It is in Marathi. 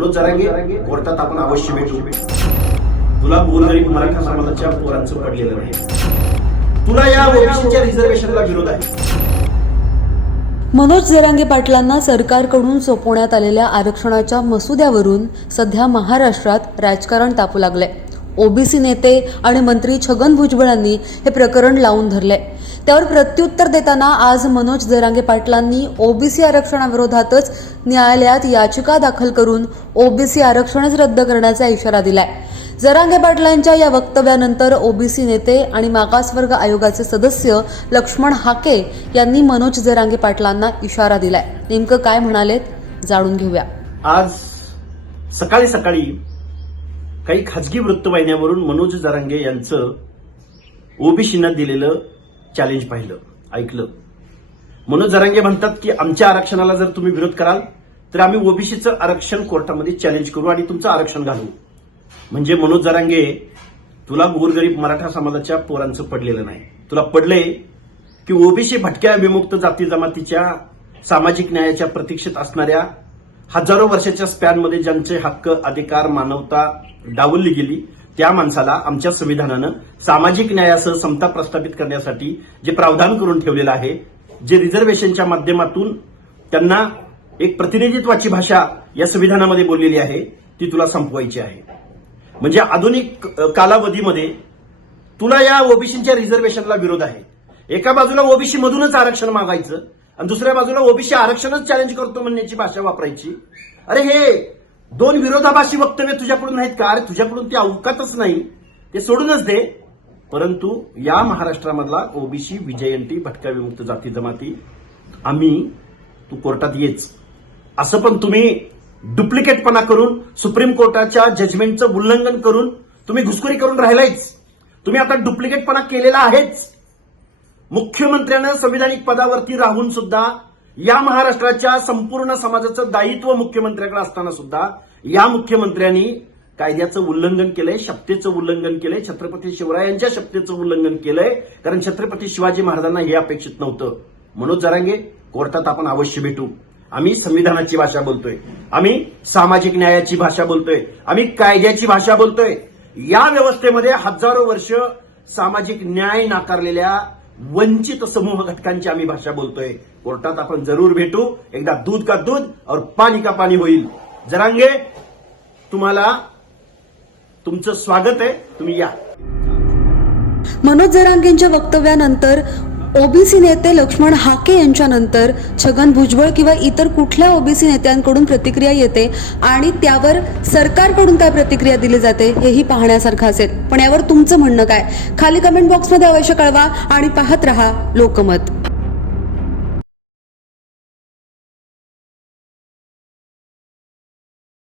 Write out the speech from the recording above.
मनोज जरांगे कोर्टात आपण अवश्य भेटू. तुला बोलणारी मराठा समाजाच्या पोरांचं पडलेलं नाही. तुला या ओबीसीच्या रिझर्वेशनला विरोध आहे. मनोज जरांगे पाटलांना सरकारकडून सोपवण्यात आलेल्या आरक्षणाच्या मसुद्यावरून सध्या महाराष्ट्रात राजकारण तापू लागलंय. ओबीसी नेते आणि मंत्री छगन भुजबळांनी हे प्रकरण लावून धरलंय. त्यावर प्रत्युत्तर देताना आज मनोज जरांगे पाटलांनी ओबीसी आरक्षणाविरोधातच न्यायालयात याचिका दाखल करून ओबीसी आरक्षणच रद्द करण्याचा इशारा दिलाय. जरांगे पाटलांच्या या वक्तव्यानंतर ओबीसी नेते आणि मागासवर्ग आयोगाचे सदस्य लक्ष्मण हाके यांनी मनोज जरांगे पाटलांना इशारा दिलाय. नेमकं काय म्हणालेत जाणून घेऊया. आज सकाळी सकाळी काही खाजगी वृत्तवाहिन्यावरून मनोज जरांगे यांचं ओबीसीनं दिलेलं चॅलेंज पाहिलं ऐकलं. मनोज जरांगे म्हणतात की आमच्या आरक्षणाला जर तुम्ही विरोध कराल तर आम्ही ओबीसीचं आरक्षण कोर्टामध्ये चॅलेंज करू आणि तुमचं आरक्षण घालू. म्हणजे मनोज जरांगे तुला गोरगरीब मराठा समाजाच्या पोरांचं पडलेलं नाही. तुला पडलंय की ओबीसी भटक्या विमुक्त जाती जमातीच्या सामाजिक न्यायाच्या प्रतीक्षेत असणाऱ्या हजारो वर्षाच्या स्पॅनमध्ये ज्यांचे हक्क अधिकार मानवता डावलली गेली त्या माणसाला आमच्या संविधानानं सामाजिक न्यायासह समता प्रस्थापित करण्यासाठी जे प्रावधान करून ठेवलेलं आहे जे रिझर्वेशनच्या माध्यमातून त्यांना एक प्रतिनिधित्वाची भाषा या संविधानामध्ये बोललेली आहे ती तुला संपवायची आहे. म्हणजे आधुनिक कालावधीमध्ये तुला या ओबीसीच्या रिझर्वेशनला विरोध आहे. एका बाजूला ओबीसी मधूनच आरक्षण मागायचं आणि दुसऱ्या बाजूला ओबीसी आरक्षणच चॅलेंज करतो म्हणण्याची भाषा वापरायची. अरे हे दोन विरोधाभाषी वक्तव्य तुझ्याकडून नाहीत का? अरे तुझ्याकडून ते अवकातच नाही. ते सोडूनच दे. परंतु या महाराष्ट्रामधला ओबीसी विजयंती भटक्या विमुक्त जाती जमाती आम्ही तू कोर्टात येच. असं पण तुम्ही डुप्लिकेटपणा करून सुप्रीम कोर्टाच्या जजमेंटचं उल्लंघन करून तुम्ही घुसखोरी करून राहिलायच. तुम्ही आता डुप्लिकेटपणा केलेला आहेच. मुख्यमंत्र्यानं संविधानिक पदावरती राहून सुद्धा या महाराष्ट्राच्या संपूर्ण समाजाचं दायित्व मुख्यमंत्र्याकडे असताना सुद्धा या मुख्यमंत्र्यांनी कायद्याचं उल्लंघन केलंय शपथेचं उल्लंघन केलंय छत्रपती शिवरायांच्या शपथेचं उल्लंघन केलंय कारण छत्रपती शिवाजी महाराजांना हे अपेक्षित नव्हतं. मनोज जरांगे कोर्टात आपण अवश्य भेटू. आम्ही संविधानाची भाषा बोलतोय. आम्ही सामाजिक न्यायाची भाषा बोलतोय. आम्ही कायद्याची भाषा बोलतोय. या व्यवस्थेमध्ये हजारो वर्ष सामाजिक न्याय नाकारलेल्या वंचित समूह घटकांची आम्ही भाषा बोलतोय. कोर्टात आपण जरूर भेटू. एकदा दूध का दूध और पाणी का पाणी होईल. जरांगे तुम्हाला तुमचं स्वागत आहे. तुम्ही या. मनोज जरांगेंच्या वक्तव्यानंतर ओबीसी नेते लक्ष्मण हाके यांच्यानंतर छगन भुजबळ किंवा इतर कुठल्या ओबीसी नेत्यांकडून प्रतिक्रिया येते आणि त्यावर सरकारकडून काय प्रतिक्रिया दिली जाते हेही पाहण्यासारखं असेल. पण यावर तुमचं म्हणणं काय? खाली कमेंट बॉक्समध्ये अवश्य कळवा आणि पाहत रहा लोकमत.